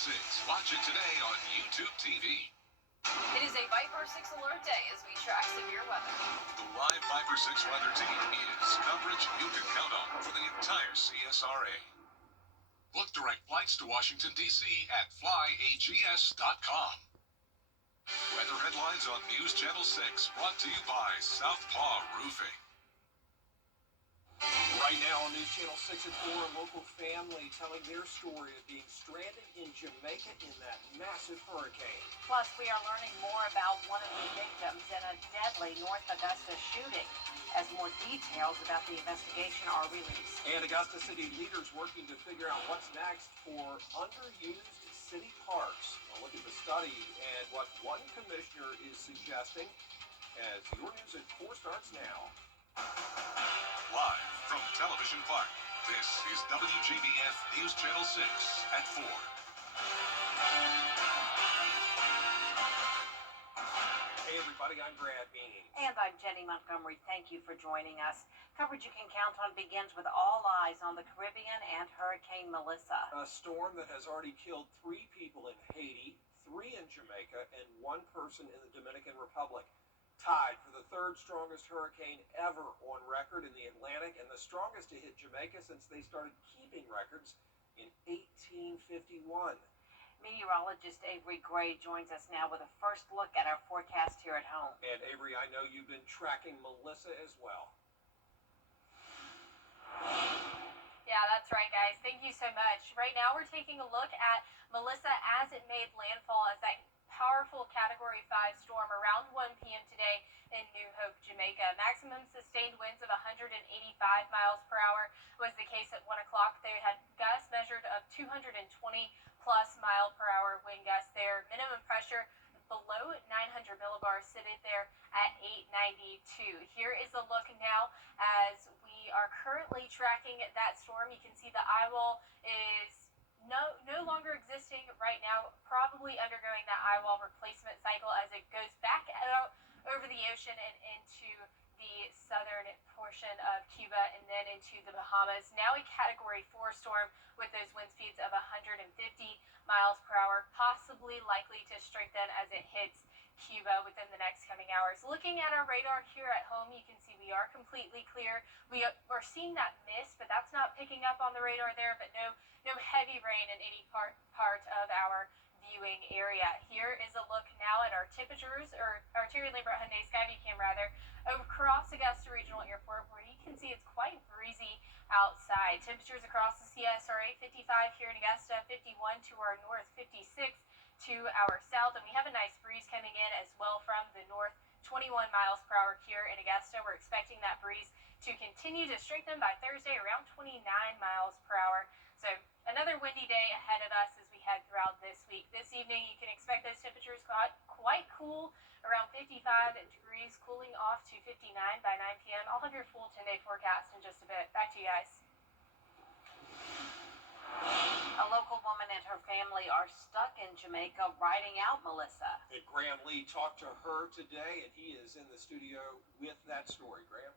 6. Watch it today on YouTube TV. It is a Viper 6 alert day as we track severe weather. The live Viper 6 weather team is coverage you can count on for the entire CSRA. Book direct flights to Washington, D.C. at flyags.com. Weather headlines on News Channel 6, brought to you by Southpaw Roofing. Right now on News Channel 6 at 4, a local family telling their story of being stranded in Jamaica in that massive hurricane. Plus, we are learning more about one of the victims in a deadly North Augusta shooting as more details about the investigation are released. And Augusta City leaders working to figure out what's next for underused city parks. A look at the study and what one commissioner is suggesting as your News at 4 starts now. Live from Television Park, this is WJBF News Channel 6 at 4. Hey everybody, I'm Brad Meany. And I'm Jenny Montgomery. Thank you for joining us. Coverage you can count on begins with all eyes on the Caribbean and Hurricane Melissa. A storm that has already killed 3 people in Haiti, 3 in Jamaica, and 1 person in the Dominican Republic. Tied for the 3rd strongest hurricane ever on record in the Atlantic and the strongest to hit Jamaica since they started keeping records in 1851. Meteorologist Avery Gray joins us now with a first look at our forecast here at home. And Avery, I know you've been tracking Melissa as well. Yeah, that's right, guys. Thank you so much. Right now we're taking a look at Melissa as it made landfall as that powerful Category 5 storm around 1 p.m. today in New Hope, Jamaica. Maximum sustained winds of 185 miles per hour was the case at 1 o'clock. They had gusts measured of 220 plus mile per hour wind gusts there. Minimum pressure below 900 millibars sitting there at 892. Here is a look now as we are currently tracking that storm. You can see the eye wall is no longer existing right now, probably undergoing that eye wall replacement cycle as it goes back out over the ocean and into the southern portion of Cuba and then into the Bahamas. Now a Category 4 storm with those wind speeds of 150 miles per hour, possibly likely to strengthen as it hits Cuba within the next coming hours. Looking at our radar here at home, you can see we are completely clear. We are seeing that mist, but that's not picking up on the radar there, but no heavy rain in any part of our viewing area. Here is a look now at our temperatures, or Terry Lambert Hyundai Skyview Cam rather, across Augusta Regional Airport, where you can see it's quite breezy outside. Temperatures across the CSRA, 55 here in Augusta, 51 to our north, 56 to our south, and we have a nice breeze coming in as well from the north, 21 miles per hour here in Augusta. We're expecting that breeze to continue to strengthen by Thursday around 29 miles per hour. So another windy day ahead of us as we head throughout this week. This evening you can expect those temperatures quite cool, around 55 degrees, cooling off to 59 by 9 p.m. I'll have your full 10-day forecast in just a bit. Back to you guys. A local woman and her family are stuck in Jamaica riding out Melissa. And Graham Lee talked to her today, and he is in the studio with that story. Graham?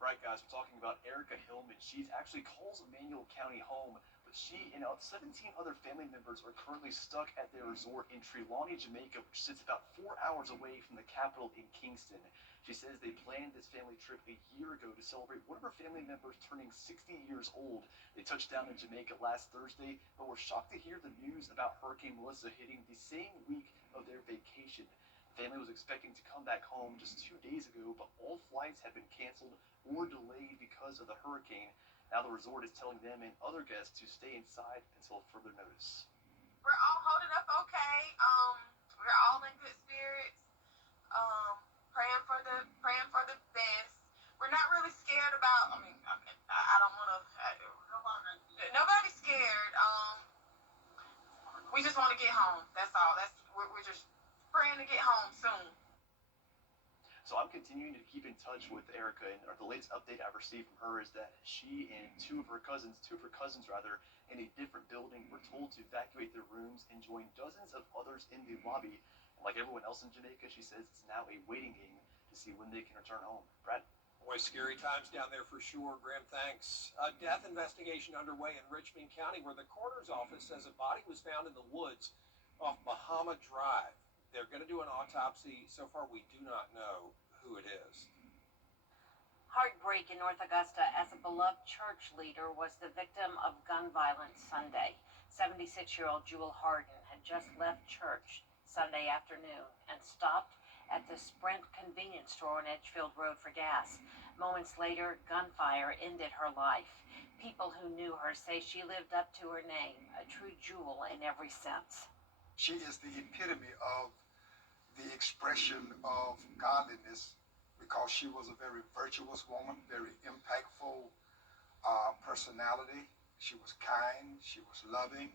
Right, guys, we're talking about Erica Hillman. She actually calls Emmanuel County home, but she and 17 other family members are currently stuck at their resort in Trelawney, Jamaica, which sits about 4 hours away from the capital in Kingston. She says they planned this family trip a year ago to celebrate one of her family members turning 60 years old. They touched down in Jamaica last Thursday, but were shocked to hear the news about Hurricane Melissa hitting the same week of their vacation. The family was expecting to come back home just 2 days ago, but all flights had been canceled or delayed because of the hurricane. Now the resort is telling them and other guests to stay inside until further notice. We're all holding up okay. We're all in good spirits. Praying for the best. We're not really scared about. I don't want to. Nobody's scared. We just want to get home. That's all. We're just praying to get home soon. So I'm continuing to keep in touch with Erica, and the latest update I've received from her is that she and two of her cousins in a different building were told to evacuate their rooms and join dozens of others in the lobby. And like everyone else in Jamaica, she says it's now a waiting game to see when they can return home. Brad? Boy, scary times down there for sure. Graham, thanks. A death investigation underway in Richmond County where the coroner's office says a body was found in the woods off Bahama Drive. They're going to do an autopsy. So far, we do not know who it is. Heartbreak in North Augusta as a beloved church leader was the victim of gun violence Sunday. 76-year-old Jewel Harden had just left church Sunday afternoon and stopped at the Sprint convenience store on Edgefield Road for gas. Moments later, gunfire ended her life. People who knew her say she lived up to her name, a true jewel in every sense. She is the epitome of the expression of godliness because she was a very virtuous woman, very impactful personality. She was kind, she was loving.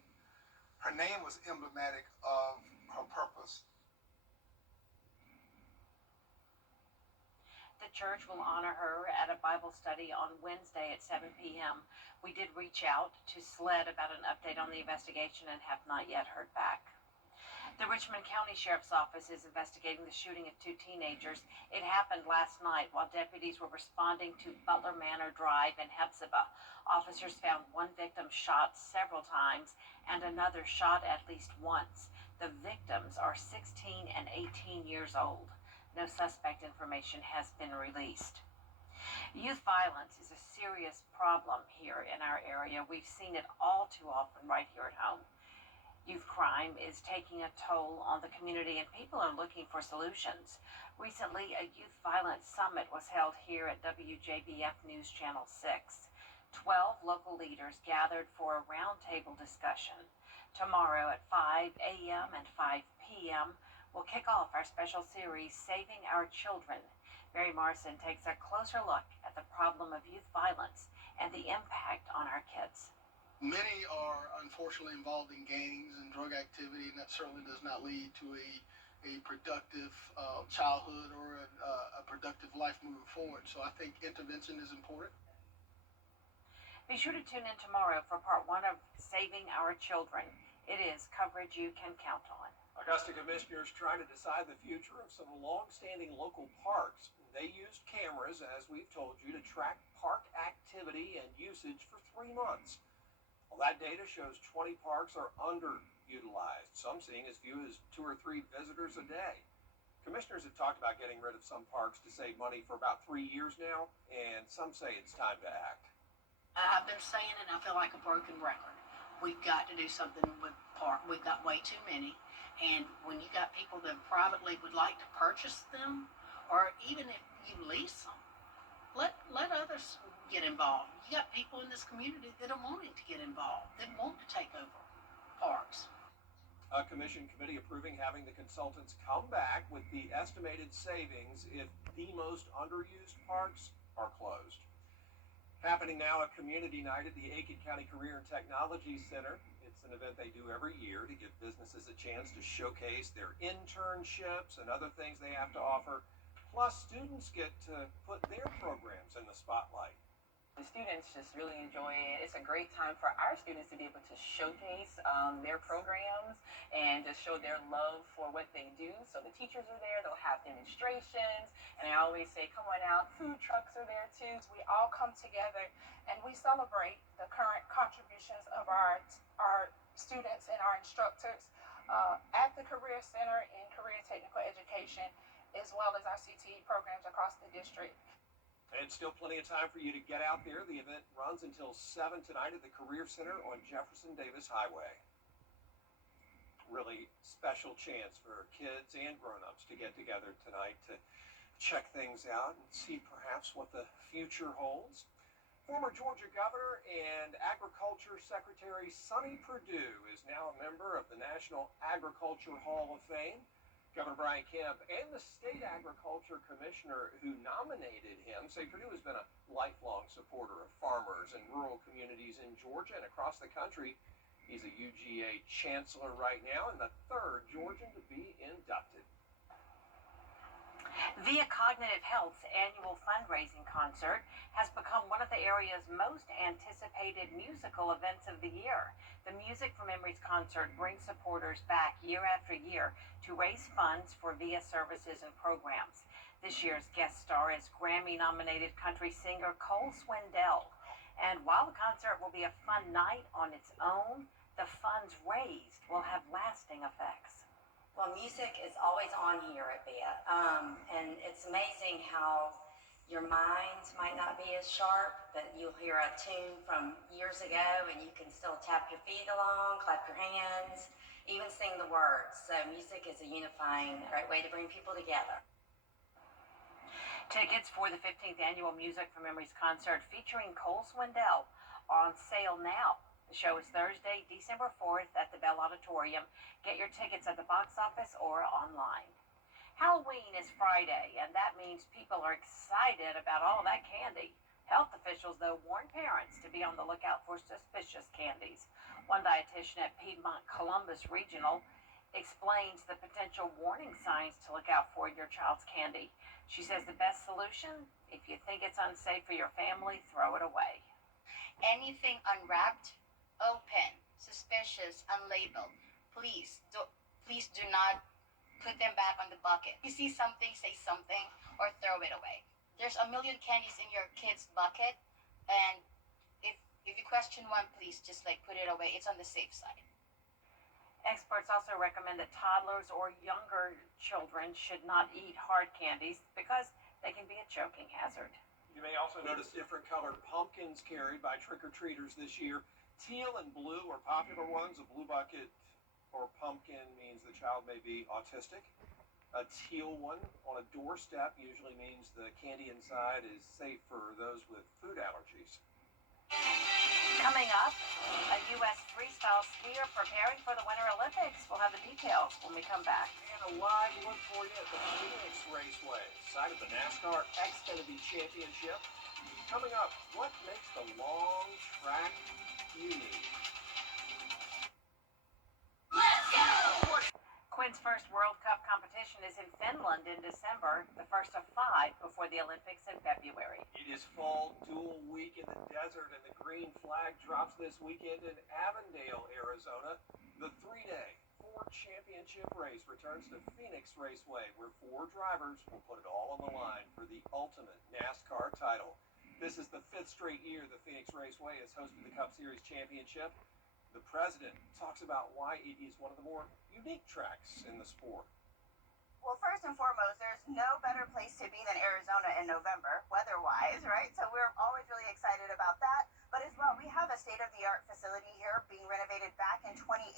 Her name was emblematic of her purpose. The church will honor her at a Bible study on Wednesday at 7 p.m. We did reach out to SLED about an update on the investigation and have not yet heard back. The Richmond County Sheriff's Office is investigating the shooting of two teenagers. It happened last night while deputies were responding to Butler Manor Drive in Hephzibah. Officers found one victim shot several times and another shot at least once. The victims are 16 and 18 years old. No suspect information has been released. Youth violence is a serious problem here in our area. We've seen it all too often right here at home. Youth crime is taking a toll on the community and people are looking for solutions. Recently, a youth violence summit was held here at WJBF News Channel 6. 12 local leaders gathered for a roundtable discussion. Tomorrow at 5 a.m. and 5 p.m., we'll kick off our special series, Saving Our Children. Mary Marson takes a closer look at the problem of youth violence and the impact on our kids. Many are unfortunately involved in gangs and drug activity, and that certainly does not lead to a productive childhood or a productive life moving forward. So I think intervention is important. Be sure to tune in tomorrow for part 1 of Saving Our Children. It is coverage you can count on. Augusta commissioners trying to decide the future of some long-standing local parks. They used cameras, as we've told you, to track park activity and usage for 3 months. Well, that data shows 20 parks are underutilized, some seeing as few as 2 or 3 visitors a day. Commissioners have talked about getting rid of some parks to save money for about 3 years now, and some say it's time to act. I've been saying it, and I feel like a broken record. We've got to do something with park. We've got way too many. And when you got people that privately would like to purchase them, or even if you lease them, let others get involved. You got people in this community that are wanting to get involved, that want to take over parks. A commission committee approving having the consultants come back with the estimated savings if the most underused parks are closed. Happening now, a community night at the Aiken County Career and Technology Center. It's an event they do every year to give businesses a chance to showcase their internships and other things they have to offer. Plus, students get to put their programs in the spotlight. The students just really enjoy it. It's a great time for our students to be able to showcase their programs and just show their love for what they do. So the teachers are there, they'll have demonstrations, and I always say, come on out, food trucks are there too. We all come together and we celebrate the current contributions of our students and our instructors at the Career Center in Career Technical Education, as well as our CTE programs across the district. And still plenty of time for you to get out there. The event runs until 7 tonight at the Career Center on Jefferson Davis Highway. Really special chance for kids and grown-ups to get together tonight to check things out and see perhaps what the future holds. Former Georgia Governor and Agriculture Secretary Sonny Perdue is now a member of the National Agriculture Hall of Fame. Governor Brian Kemp and the State Agriculture Commissioner who nominated him say Perdue has been a lifelong supporter of farmers and rural communities in Georgia and across the country. He's a UGA chancellor right now and the 3rd Georgian to be inducted. Via Cognitive Health's annual fundraising concert has become one of the area's most anticipated musical events of the year. The Music for Memories concert brings supporters back year after year to raise funds for VIA services and programs. This year's guest star is Grammy-nominated country singer Cole Swindell. And while the concert will be a fun night on its own, the funds raised will have lasting effects. Well, music is always on here at VIA, and it's amazing how your mind might not be as sharp, but you'll hear a tune from years ago and you can still tap your feet along, clap your hands, even sing the words. So music is a unifying, great way to bring people together. Tickets for the 15th annual Music for Memories concert featuring Cole Swindell are on sale now. The show is Thursday, December 4th at the Bell Auditorium. Get your tickets at the box office or online. Halloween is Friday, and that means people are excited about all that candy. Health officials, though, warn parents to be on the lookout for suspicious candies. One dietitian at Piedmont Columbus Regional explains the potential warning signs to look out for in your child's candy. She says the best solution, if you think it's unsafe for your family, throw it away. Anything unwrapped, open, suspicious, unlabeled, please do not put them back on the bucket. If you see something, say something, or throw it away. There's a million candies in your kid's bucket, and if you question one, please just put it away. It's on the safe side. Experts also recommend that toddlers or younger children should not eat hard candies because they can be a choking hazard. You may also notice different colored pumpkins carried by trick-or-treaters this year. Teal and blue are popular ones. A blue bucket or pumpkin means the child may be autistic. A teal one on a doorstep usually means the candy inside is safe for those with food allergies. Coming up, a U.S. freestyle skier preparing for the Winter Olympics. We'll have the details when we come back. And a live look for you at the Phoenix Raceway, site of the NASCAR Xfinity Championship. Coming up, what makes the long track unique? Let's go! Quinn's first World Cup competition is in Finland in December, the first of 5 before the Olympics in February. It is fall dual week in the desert, and the green flag drops this weekend in Avondale, Arizona. The 3-day, 4-championship race returns to Phoenix Raceway, where 4 drivers will put it all on the line for the ultimate NASCAR title. This is the 5th straight year the Phoenix Raceway has hosted the Cup Series Championship. The president talks about why it is one of the more unique tracks in the sport. Well, first and foremost, there's no better place to be than Arizona in November, weather-wise, right? So we're always really excited about that. But as well, we have a state-of-the-art facility here being renovated back in 2018.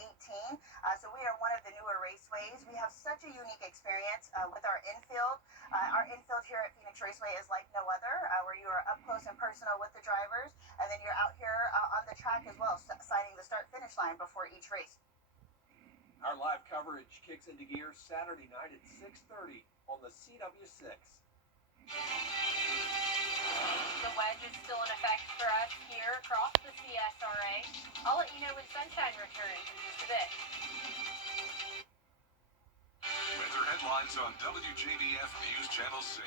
So we are one of the newer raceways. We have such a unique experience with our infield. Our infield here at Phoenix Raceway is like no other, where you are up close and personal with the drivers. And then you're out here on the track as well, sighting the start-finish line before each race. Our live coverage kicks into gear Saturday night at 6:30 on the CW6. The wedge is still in effect for us here across the CSRA. I'll let you know when sunshine returns in just a bit. Weather headlines on WJBF News Channel 6.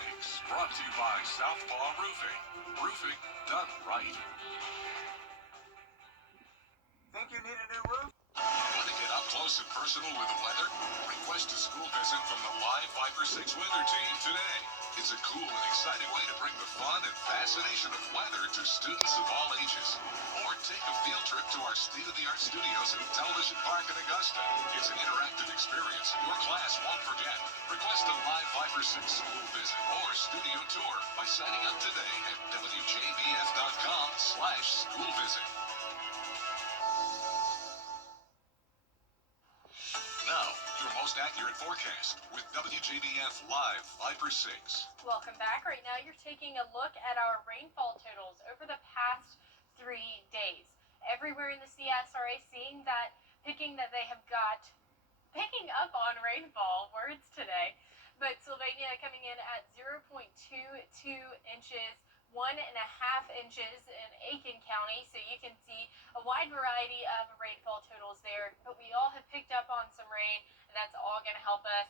Brought to you by Southpaw Roofing. Roofing done right. Think you need a new roof? Want to get up close and personal with the weather? Request a school visit from the Live Viper 6 weather team today. It's a cool and exciting way to bring the fun and fascination of weather to students of all ages. Or take a field trip to our state-of-the-art studios at Television Park in Augusta. It's an interactive experience your class won't forget. Request a Live Viper 6 school visit or studio tour by signing up today at WJBF.com/schoolvisit. Now, your most accurate forecast with WJBF Live Viper 6. Welcome back. Right now you're taking a look at our rainfall totals over the past 3 days. Everywhere in the CSRA seeing that picking up on rainfall words today. But Sylvania coming in at 0.22 inches, 1.5 inches in Aiken County, so you can see a wide variety of rainfall totals there. But we all have picked up on some rain, and that's all going to help us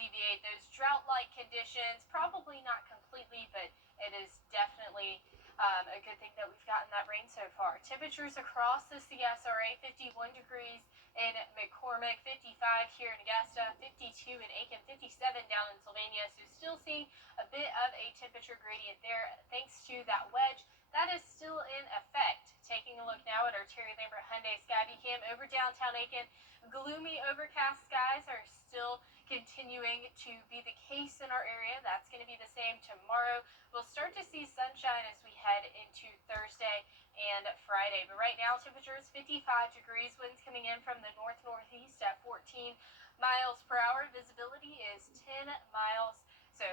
alleviate those drought-like conditions. Probably not completely, but it is definitely a good thing that we've gotten that rain so far. Temperatures across the CSRA, 51 degrees in McCormick, 55 here in Augusta, 52 in Aiken, 57 down in Sylvania. So still seeing a bit of a temperature gradient there thanks to that wedge. That is still in effect. Taking a look now at our Terry Lambert Hyundai Skyview Cam over downtown Aiken. Gloomy overcast skies are still continuing to be the case in our area. That's going to be the same tomorrow. We'll start to see sunshine as we head into Thursday and Friday. But right now, temperature is 55 degrees. Winds coming in from the north-northeast at 14 miles per hour. Visibility is 10 miles. So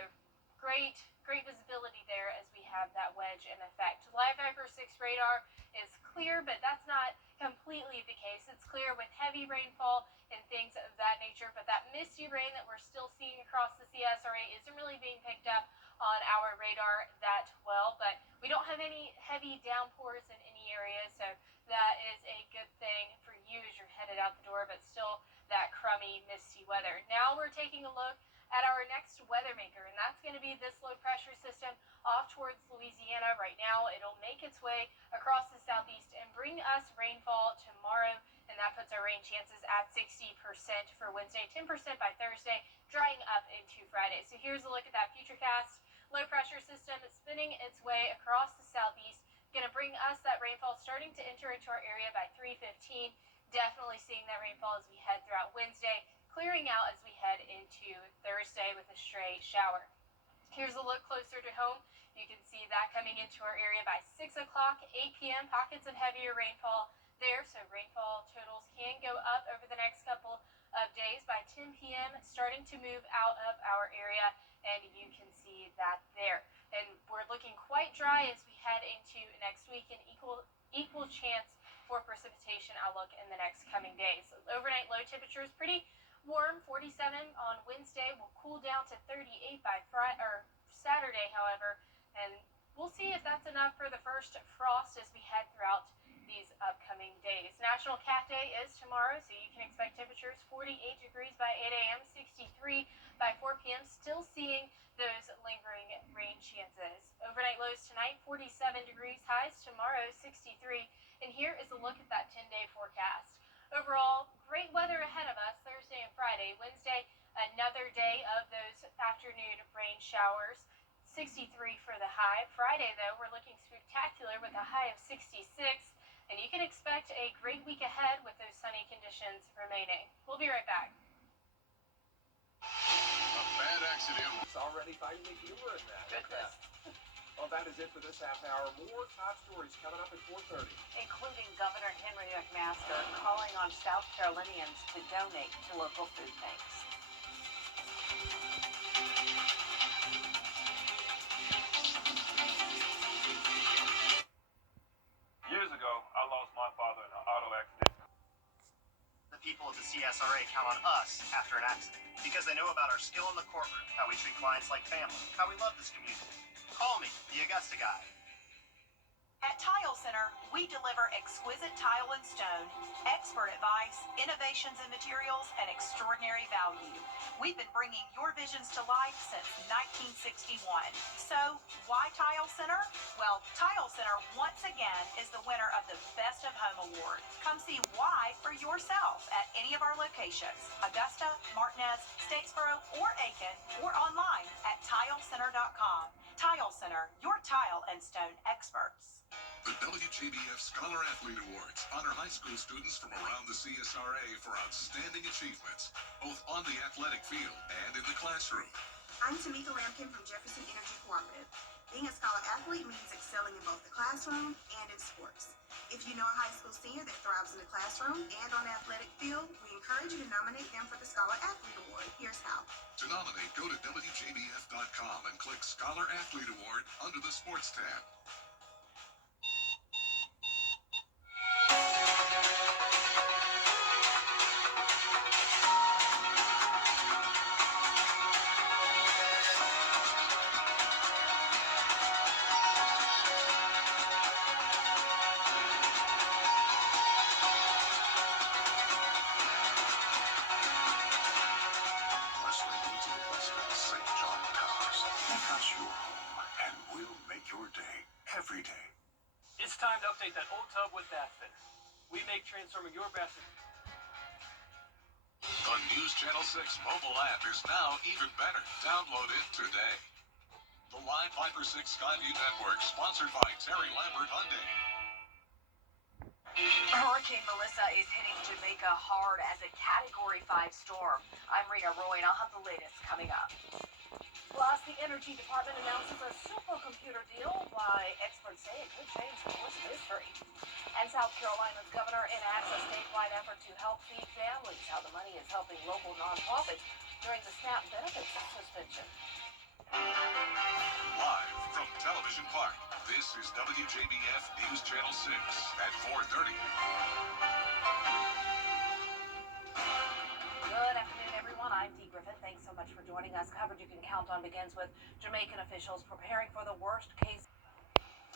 great visibility there as we have that wedge in effect. Live Viper 6 radar is clear, but that's not completely the case. It's clear with heavy rainfall and things of that nature, but that misty rain that we're still seeing across the CSRA isn't really being picked up on our radar that well, but we don't have any heavy downpours in any areas, so that is a good thing for you as you're headed out the door, but still that crummy, misty weather. Now we're taking a look at our next weather maker, and that's going to be this low pressure system off towards Louisiana. Right now, it'll make its way across the southeast and bring us rainfall tomorrow, and that puts our rain chances at 60% for Wednesday, 10% by Thursday, drying up into Friday. So here's a look at that futurecast. Low pressure system is spinning its way across the southeast, going to bring us that rainfall starting to enter into our area by 3:15. Definitely seeing that rainfall as we head throughout Wednesday, clearing out as we head into Thursday with a stray shower. Here's a look closer to home. You can see that coming into our area by 6 o'clock, 8 p.m. Pockets of heavier rainfall there, so rainfall totals can go up over the next couple of days. By 10 p.m., starting to move out of our area, and you can see that there. And we're looking quite dry as we head into next week, and equal chance for precipitation outlook in the next coming days. Overnight low temperatures pretty warm, 47 on Wednesday. Will cool down to 38 by Saturday, however, and we'll see if that's enough for the first frost as we head throughout these upcoming days. National Cat Day is tomorrow, so you can expect temperatures 48 degrees by 8 a.m., 63 by 4 p.m. Still seeing those lingering rain chances. Overnight lows tonight, 47 degrees. Highs tomorrow, 63. And here is a look at that 10-day forecast. Overall, great weather ahead of us Thursday and Friday. Wednesday, another day of those afternoon rain showers. 63 for the high. Friday, though, we're looking spectacular with a high of 66. And you can expect a great week ahead with those sunny conditions remaining. We'll be right back. A bad accident. It's already finding humor in that. Well, that is it for this half hour. More top stories coming up at 4:30. Including Governor Henry McMaster calling on South Carolinians to donate to local food banks. Years ago, I lost my father in an auto accident. The people at the CSRA count on us after an accident because they know about our skill in the courtroom, how we treat clients like family, how we love this community. Call me, the Augusta guy. At Tile Center, we deliver exquisite tile and stone, expert advice, innovations in materials, and extraordinary value. We've been bringing your visions to life since 1961. So, why Tile Center? Well, Tile Center once again is the winner of the Best of Home Award. Come see why for yourself at any of our locations: Augusta, Martinez, Statesboro, or Aiken, or online at tilecenter.com. Tile Center, your tile and stone experts. The WJBF Scholar Athlete Awards honor high school students from around the CSRA for outstanding achievements, both on the athletic field and in the classroom. I'm Tamika Lampkin from Jefferson Energy Cooperative. Being a scholar athlete means excelling in both the classroom and in sports. If you know a high school senior that thrives in the classroom and on the athletic field, we encourage you to nominate them for the Scholar Athlete Award. Here's how. To nominate, go to WJBF.com and click Scholar Athlete Award under the Sports tab. Listening to the time to update that old tub with Bath Fitter. We make transforming your bathroom. The News Channel 6 mobile app is now even better. Download it today. The live Viper 6 Skyview Network, sponsored by Terry Lambert Hyundai. Hurricane Melissa is hitting Jamaica hard as a Category 5 storm. I'm Rita Roy, and I'll have the latest coming up. Plus, the Energy Department announces a supercomputer deal why experts say it could change Melissa's history. And South Carolina's governor enacts a statewide effort to help feed families. How the money is helping local nonprofits during the SNAP benefits suspension. Live from Television Park, this is WJBF News Channel 6 at 4:30. Good afternoon, everyone. I'm Dee Griffin. Thanks so much for joining us. Coverage you can count on begins with Jamaican officials preparing for the worst case.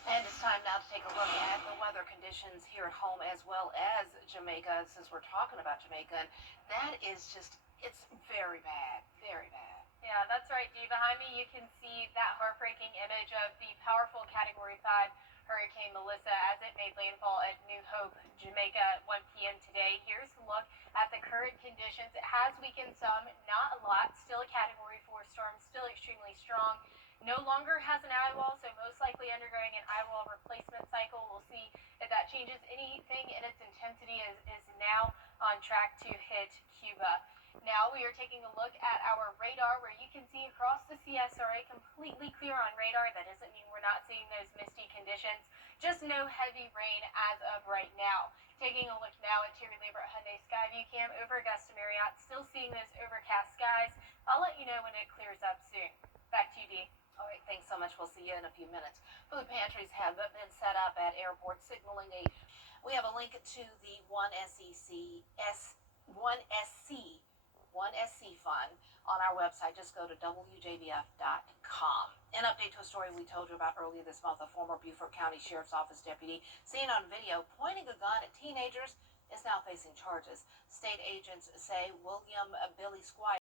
And it's time now to take a look at the weather conditions here at home as well as Jamaica, since we're talking about Jamaica. And that is just, it's very bad, very bad. Yeah, that's right, Dee. Behind me, you can see that heartbreaking image of the powerful Category 5 Hurricane Melissa as it made landfall at New Hope, Jamaica at 1 p.m. today. Here's a look at the current conditions. It has weakened some, not a lot. Still a Category 4 storm, still extremely strong. No longer has an eye wall, so most likely undergoing an eye wall replacement cycle. We'll see if that changes anything in its intensity. Is now on track to hit Cuba. Now we are taking a look at our radar, where you can see across the CSRA completely clear on radar. That doesn't mean we're not seeing those misty conditions, just no heavy rain as of right now. Taking a look now at Terry Lambert Hyundai Skyview Cam over Augusta Marriott, still seeing those overcast skies. I'll let you know when it clears up soon. Back to you, Dee. All right, thanks so much. We'll see you in a few minutes. Food pantries have been set up at airports, signaling we have a link to the 1SC fund on our website. Just go to WJBF.com. An update to a story we told you about earlier this month. A former Beaufort County Sheriff's Office deputy seen on video pointing a gun at teenagers is now facing charges. State agents say William Billy Squire